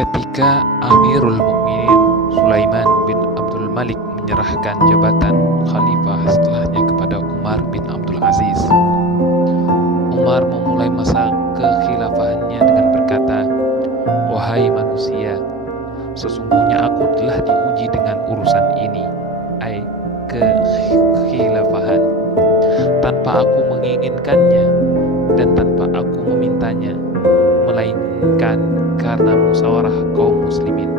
Ketika Amirul Mukminin Sulaiman bin Abdul Malik menyerahkan jabatan khalifah setelahnya kepada Umar bin Abdul Aziz, Umar memulai masa kekhilafahannya dengan berkata, "Wahai manusia, sesungguhnya aku telah diuji dengan urusan ini, ai kekhilafahan, tanpa aku menginginkannya dan tanpa aku memintanya, melainkan karena musyawarah kaum muslimin.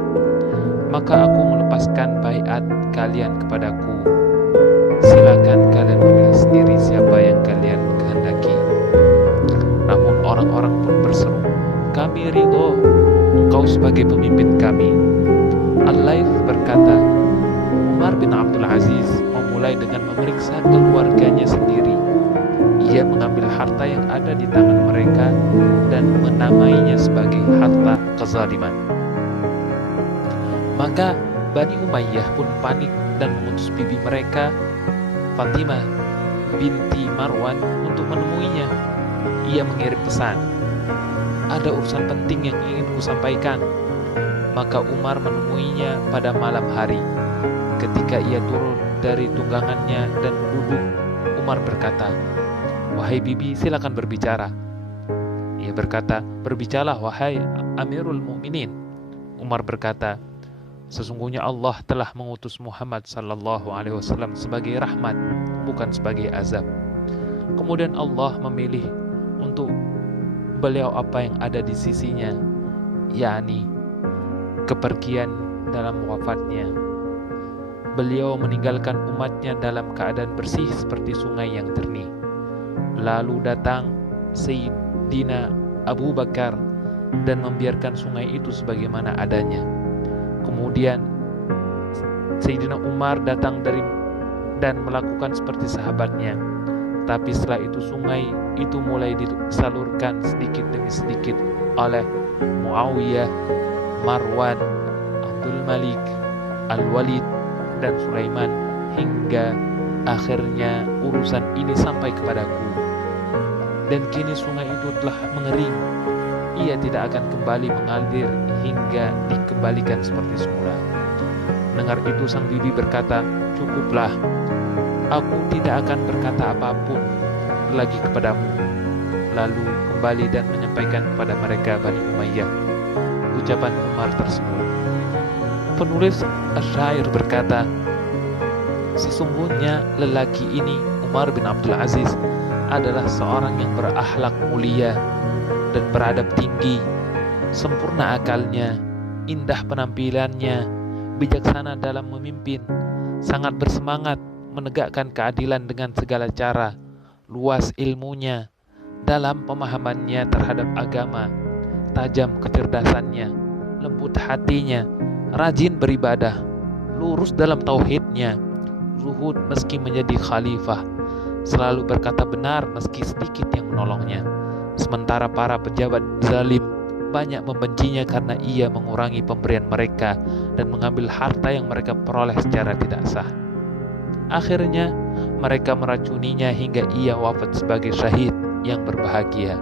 Maka aku melepaskan baiat kalian kepadaku. Silakan kalian memilih sendiri siapa yang kalian kehendaki." Namun orang-orang pun berseru, "Kami ridho engkau sebagai pemimpin kami." Al-Laits berkata, Umar bin Abdul Aziz memulai dengan memeriksa keluarganya sendiri. Ia mengambil harta yang ada di tangan mereka dan menamainya sebagai harta kezaliman. Maka Bani Umayyah pun panik dan mengutus bibi mereka, Fatimah binti Marwan, untuk menemuinya. Ia mengirim pesan, "Ada urusan penting yang ingin kusampaikan." Maka Umar menemuinya pada malam hari. Ketika ia turun dari tunggangannya dan duduk, Umar berkata, "Wahai bibi, silakan berbicara." Ia berkata, "Berbicaralah wahai Amirul Mukminin." Umar berkata, "Sesungguhnya Allah telah mengutus Muhammad sallallahu alaihi wasallam sebagai rahmat, bukan sebagai azab. Kemudian Allah memilih untuk beliau apa yang ada di sisinya, yakni kepergian dalam wafatnya. Beliau meninggalkan umatnya dalam keadaan bersih seperti sungai yang jernih. Lalu datang Sayyidina Abu Bakar dan membiarkan sungai itu sebagaimana adanya. Kemudian Sayyidina Umar datang dan melakukan seperti sahabatnya. Tapi setelah itu sungai itu mulai disalurkan sedikit demi sedikit oleh Muawiyah, Marwan, Abdul Malik, Al-Walid, dan Sulaiman, hingga akhirnya urusan ini sampai kepadaku. Dan kini sungai itu telah mengering. Ia tidak akan kembali mengalir hingga dikembalikan seperti semula." Mendengar itu sang bibi berkata, "Cukuplah, aku tidak akan berkata apapun lagi kepadamu." Lalu kembali dan menyampaikan kepada mereka Bani Umayyah ucapan Umar tersebut. Penulis Asy-Syair berkata, "Sesungguhnya lelaki ini, Umar bin Abdul Aziz, adalah seorang yang berakhlak mulia dan beradab tinggi, sempurna akalnya, indah penampilannya, bijaksana dalam memimpin, sangat bersemangat menegakkan keadilan dengan segala cara, luas ilmunya, dalam pemahamannya terhadap agama, tajam kecerdasannya, lembut hatinya, rajin beribadah, lurus dalam tauhidnya, zuhud meski menjadi khalifah, selalu berkata benar meski sedikit yang menolongnya. Sementara para pejabat zalim banyak membencinya karena ia mengurangi pemberian mereka dan mengambil harta yang mereka peroleh secara tidak sah. Akhirnya mereka meracuninya hingga ia wafat sebagai syahid yang berbahagia.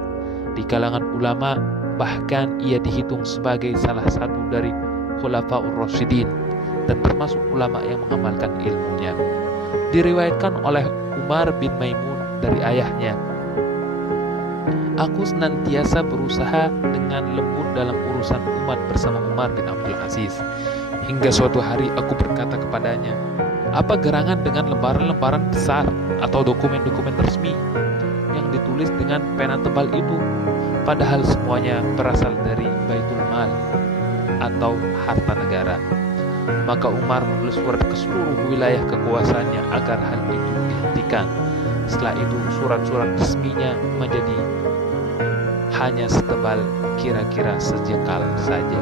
Di kalangan ulama bahkan ia dihitung sebagai salah satu dari Khulafaur Rasyidin dan termasuk ulama yang mengamalkan ilmunya. Diriwayatkan oleh Umar bin Maimun dari ayahnya, "Aku senantiasa berusaha dengan lembut dalam urusan umat bersama Umar bin Abdul Aziz. Hingga suatu hari aku berkata kepadanya, 'Apa gerangan dengan lembaran-lembaran besar atau dokumen-dokumen resmi yang ditulis dengan pena tebal itu, padahal semuanya berasal dari Baitul Mal atau harta negara?' Maka Umar menulis surat ke seluruh wilayah kekuasaannya agar hal itu dihentikan. Setelah itu surat-surat resminya menjadi hanya setebal kira-kira sejengkal saja."